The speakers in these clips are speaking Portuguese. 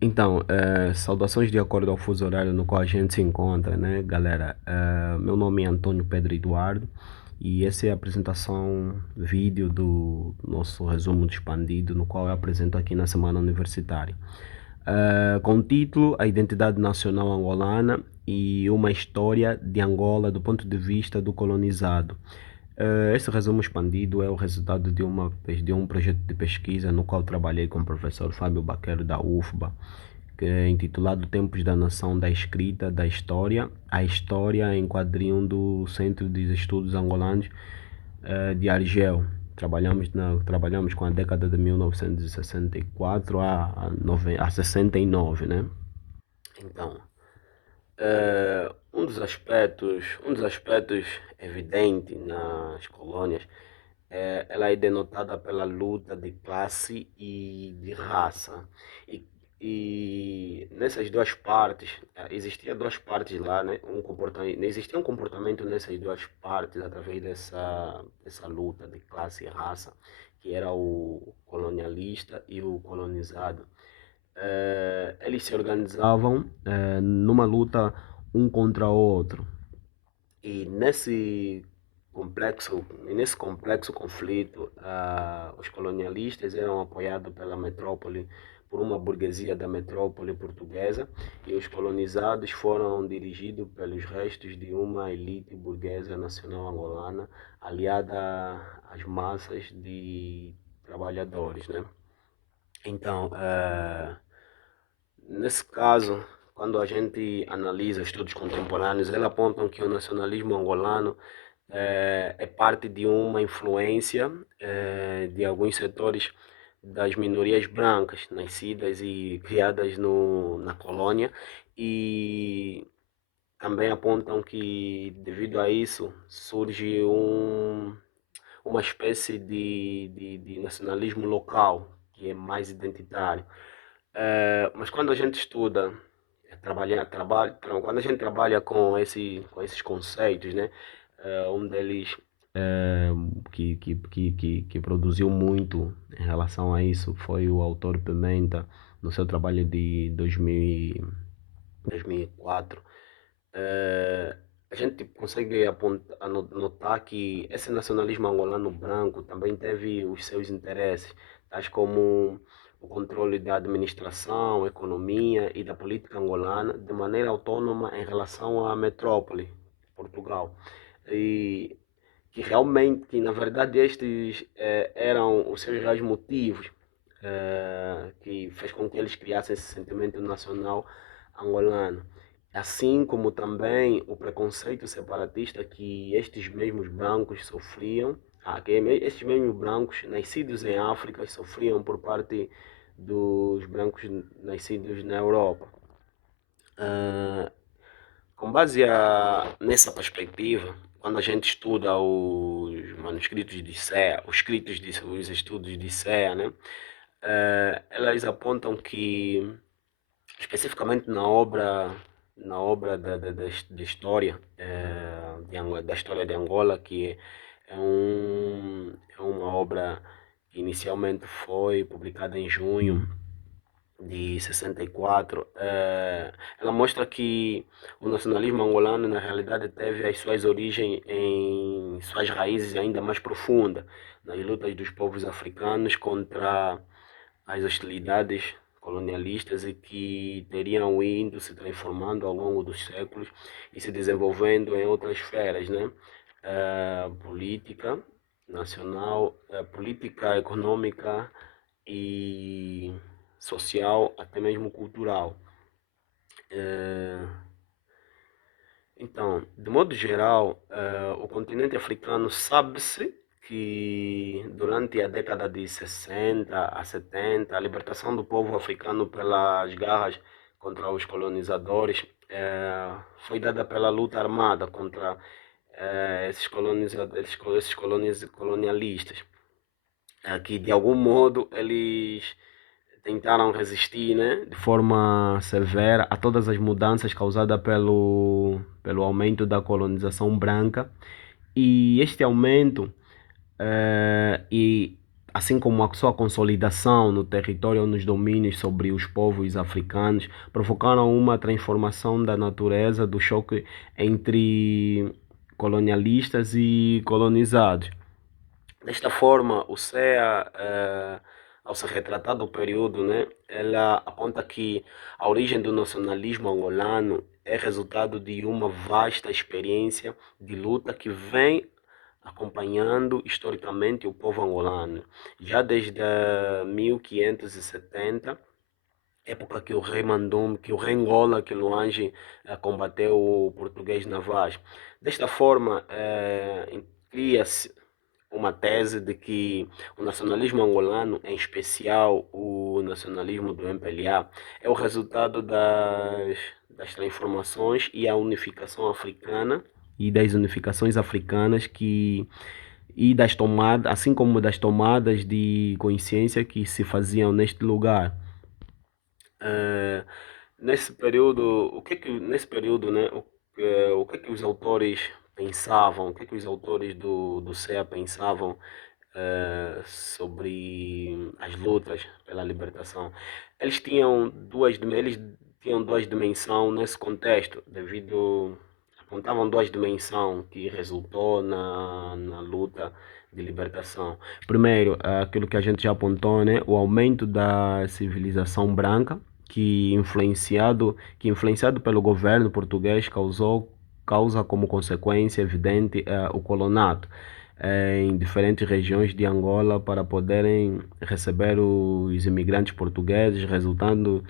Então, saudações de acordo ao fuso horário no qual a gente se encontra, né, galera? Meu nome é Antônio Pedro Eduardo e essa é a apresentação vídeo do nosso resumo de expandido, no qual eu apresento aqui na Semana Universitária. Com o título A Identidade Nacional Angolana e uma História de Angola do ponto de vista do colonizado. Este resumo expandido é o resultado de um projeto de pesquisa no qual trabalhei com o professor Fábio Baqueiro da UFBA, que é intitulado Tempos da Nação da Escrita, da História, a História em quadrinho do Centro de Estudos Angolanos de Argel. Trabalhamos com a década de 1964 a 69, né? Então, um dos aspectos evidentes nas colônias ela é denotada pela luta de classe e de raça. E, e nessas duas partes, existia duas partes lá, né? Existia um comportamento nessas duas partes através dessa luta de classe e raça, que era o colonialista e o colonizado. Eles se organizavam numa luta um contra o outro. E nesse complexo conflito, os colonialistas eram apoiados pela metrópole, por uma burguesia da metrópole portuguesa, e os colonizados foram dirigidos pelos restos de uma elite burguesa nacional angolana, aliada às massas de trabalhadores, né? Então, nesse caso, quando a gente analisa estudos contemporâneos, eles apontam que o nacionalismo angolano é parte de uma influência de alguns setores das minorias brancas, nascidas e criadas na colônia, e também apontam que, devido a isso, surge uma espécie de nacionalismo local, que é mais identitário. Mas quando a gente estuda, quando a gente trabalha com esses conceitos, né? Um deles eh, que produziu muito em relação a isso foi o autor Pimenta, no seu trabalho de 2004. Eh, a gente consegue notar que esse nacionalismo angolano branco também teve os seus interesses, tais como o controle da administração, economia e da política angolana de maneira autônoma em relação à metrópole, Portugal. E que na verdade estes eram os seus reais motivos que fez com que eles criassem esse sentimento nacional angolano. Assim como também o preconceito separatista que estes mesmos brancos sofriam, estes mesmos brancos nascidos em África sofriam por parte dos brancos nascidos na Europa. Ah, com base nessa perspectiva, quando a gente estuda os manuscritos de Sé, os estudos de Sé, né, elas apontam que, especificamente na obra da história, da história de Angola, que é uma obra que inicialmente foi publicada em junho de 64, ela mostra que o nacionalismo angolano na realidade teve as suas origens em suas raízes ainda mais profundas nas lutas dos povos africanos contra as hostilidades colonialistas e que teriam indo se transformando ao longo dos séculos e se desenvolvendo em outras esferas, né? Política nacional, política econômica e social, até mesmo cultural. Eh, Então, de modo geral, o continente africano sabe-se que durante a década de 60 a 70, a libertação do povo africano pelas garras contra os colonizadores foi dada pela luta armada contra esses colonialistas, que de algum modo eles tentaram resistir, né, de forma severa a todas as mudanças causadas pelo aumento da colonização branca. E este aumento e assim como a sua consolidação no território ou nos domínios sobre os povos africanos, provocaram uma transformação da natureza do choque entre colonialistas e colonizados. Desta forma, o CEA, ao se retratar do período, né, ela aponta que a origem do nacionalismo angolano é resultado de uma vasta experiência de luta que vem acompanhando historicamente o povo angolano. Já desde 1570, época que o rei Mandum, que o rei Ngola, que Luange combateu o português na Vaz. Desta forma, cria-se uma tese de que o nacionalismo angolano, em especial o nacionalismo do MPLA, é o resultado das transformações e a unificação africana e das unificações africanas e das tomadas, assim como das tomadas de consciência que se faziam neste lugar. Eh, Nesse período, nesse período, né, o que é que os autores pensavam, o que é que os autores do CEA pensavam sobre as lutas pela libertação? Eles tinham duas dimensões nesse contexto, devido apontavam duas dimensões que resultou na luta de libertação. Primeiro, aquilo que a gente já apontou, né, o aumento da civilização branca, que influenciado pelo governo português causa como consequência evidente o colonato em diferentes regiões de Angola para poderem receber os imigrantes portugueses, resultando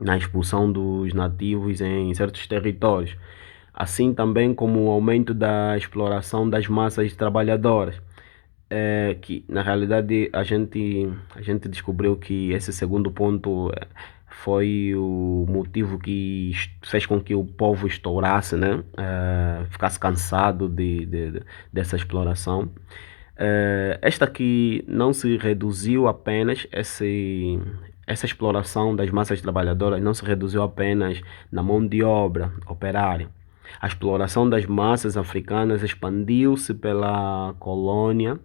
na expulsão dos nativos em certos territórios, assim também como o aumento da exploração das massas trabalhadoras. Que na realidade a gente descobriu que esse segundo ponto foi o motivo que fez com que o povo estourasse, né? Ficasse cansado dessa exploração. Esta aqui não se reduziu apenas, essa exploração das massas trabalhadoras não se reduziu apenas na mão de obra operária. A exploração das massas africanas expandiu-se pela colônia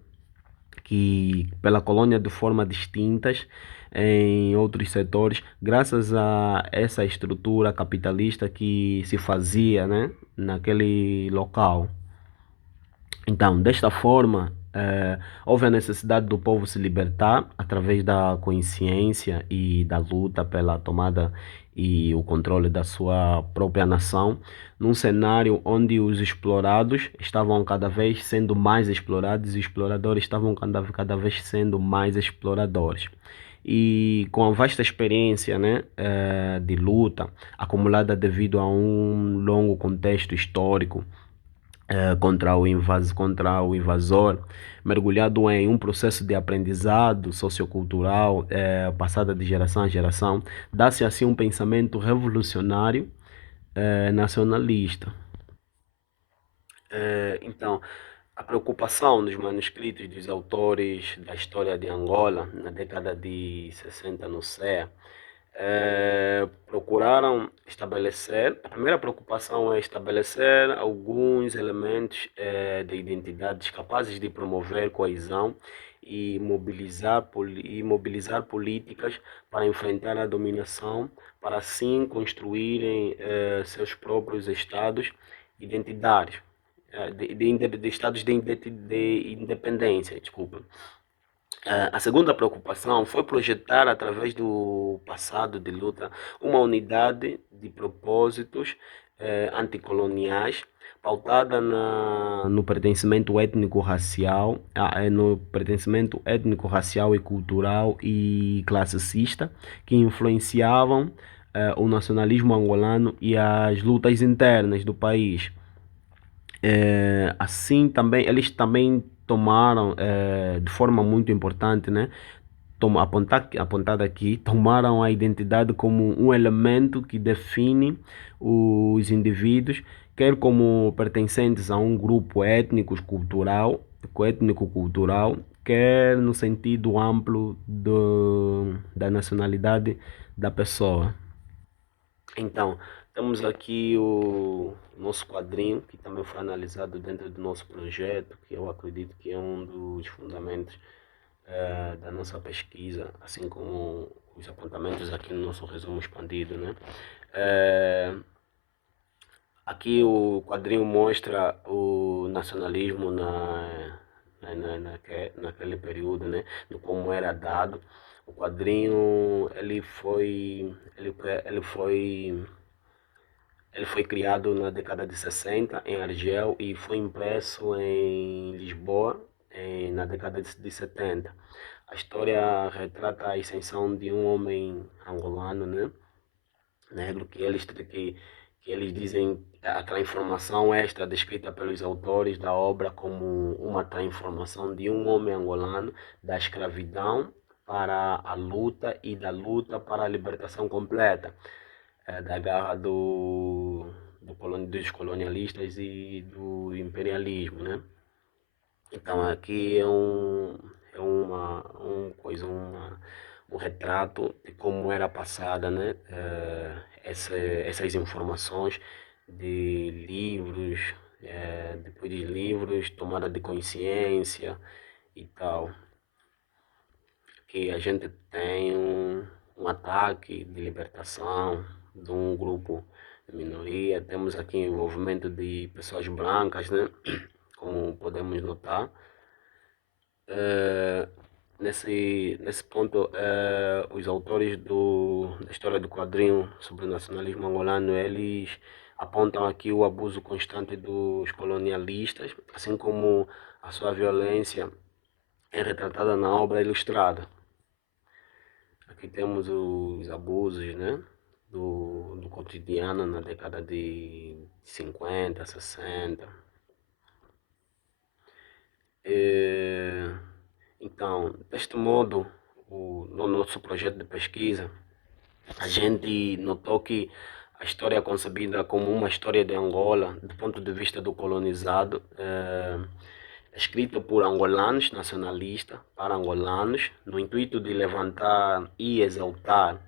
de forma distintas em outros setores, graças a essa estrutura capitalista que se fazia, né, naquele local. Então, desta forma, houve a necessidade do povo se libertar através da consciência e da luta pela tomada e o controle da sua própria nação, num cenário onde os explorados estavam cada vez sendo mais explorados e os exploradores estavam cada vez sendo mais exploradores. E com a vasta experiência, né, de luta acumulada devido a um longo contexto histórico contra o invasor, mergulhado em um processo de aprendizado sociocultural passada de geração a geração, dá-se assim um pensamento revolucionário nacionalista. Então, a preocupação nos manuscritos dos autores da história de Angola, na década de 60 no CEA, procuraram estabelecer, a primeira preocupação é estabelecer alguns elementos de identidades capazes de promover coesão e mobilizar políticas para enfrentar a dominação, para assim construírem seus próprios estados identitários, de estados de independência, desculpa. A segunda preocupação foi projetar, através do passado de luta, uma unidade de propósitos anticoloniais pautada no pertencimento étnico-racial, e cultural e classicista, que influenciavam o nacionalismo angolano e as lutas internas do país. Assim também, eles também tomaram de forma muito importante, né? Apontado aqui, tomaram a identidade como um elemento que define os indivíduos, quer como pertencentes a um grupo étnico-cultural, quer no sentido amplo da nacionalidade da pessoa. Então, temos aqui o nosso quadrinho, que também foi analisado dentro do nosso projeto, que eu acredito que é um dos fundamentos da nossa pesquisa, assim como os apontamentos aqui no nosso resumo expandido, né? Eh, Aqui o quadrinho mostra o nacionalismo naquele período, né? De como era dado. O quadrinho ele foi criado na década de 60 em Argel e foi impresso em Lisboa na década de 70. A história retrata a ascensão de um homem angolano, né? Negro, que eles dizem a transformação extra descrita pelos autores da obra como uma transformação de um homem angolano da escravidão para a luta e da luta para a libertação completa da garra dos colonialistas e do imperialismo, né? Então aqui um retrato de como era passada, né? Essas informações de livros, depois de livros, tomada de consciência e tal. Que a gente tem um ataque de libertação de um grupo de minoria, temos aqui envolvimento de pessoas brancas, né? Como podemos notar. Eh, nesse ponto, os autores da história do quadrinho sobre o nacionalismo angolano, eles apontam aqui o abuso constante dos colonialistas, assim como a sua violência é retratada na obra ilustrada. Aqui temos os abusos, né, do cotidiano na década de 50, 60. Eh, Então, deste modo, no nosso projeto de pesquisa, a gente notou que a história é concebida como uma história de Angola, do ponto de vista do colonizado, escrita por angolanos, nacionalistas, para angolanos, no intuito de levantar e exaltar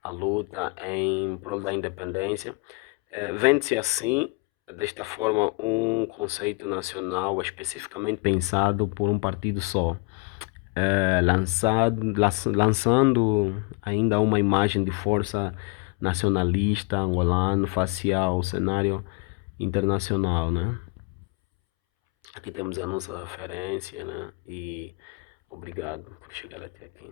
a luta em prol da independência. Vende-se assim, desta forma, um conceito nacional especificamente pensado por um partido só, lançando ainda uma imagem de força nacionalista angolano face ao cenário internacional, né? Aqui temos a nossa referência, né? E obrigado por chegar até aqui.